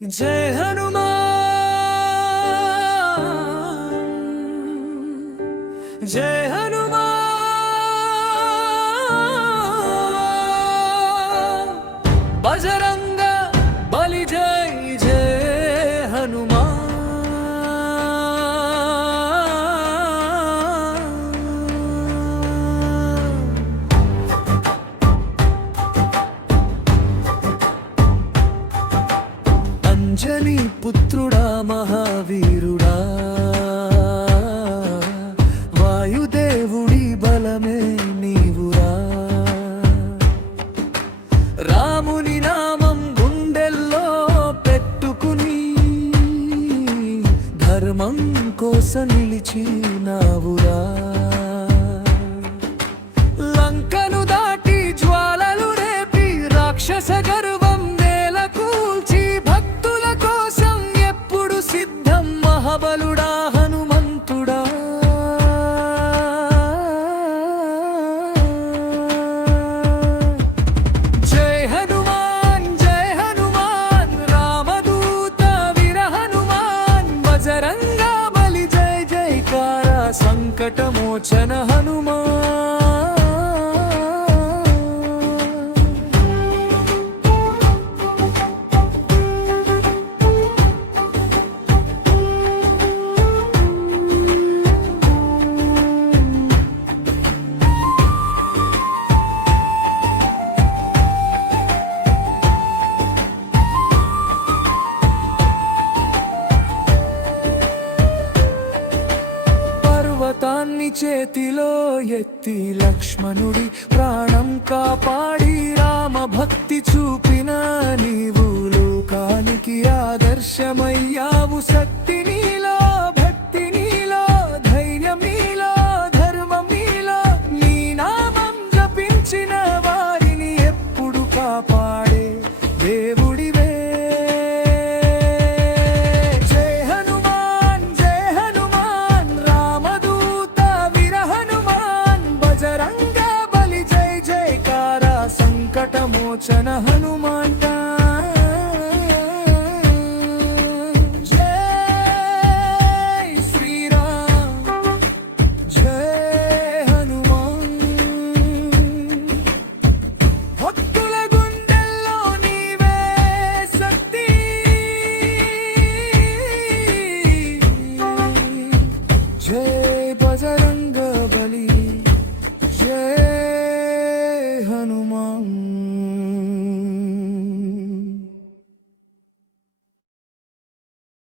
जय हनुमान जय हनुमान बजरंग बलि जय जय हनुमान। अंजनी पुत्रुड़ा महावीरुड़ा वायुदेवुडी बलमे नीवुरा रामुनि नामं गुंडेल्लो पेट्टुकुनी धर्मं कोसम निलिचिनावुरा లంకను దాటి జ్వాలలు రేపి రాక్షస గర్వం నేల కూల్చి భక్తుల కోసం ఎప్పుడు సిద్ధం మహాబలుడా హనుమంతుడా। జై హనుమాన్ రామదూత వీర హనుమాన్ బజరంగ బలి జై జైకార సంకట మోచన హనుమాన్। పర్వతాన్ని చేతిలో ఎత్తి లక్ష్మణుడి ప్రాణం కాపాడి రామ భక్తి చూపిన నీవు లోకానికి ఆదర్శమయ్యావు। శక్తి నీలో భక్తి నీలో ధైర్యం నీలో ధర్మం నీలో నీ నామం జపించిన వారిని ఎప్పుడు కాపాడే దేవుడివే। సంకట మోచన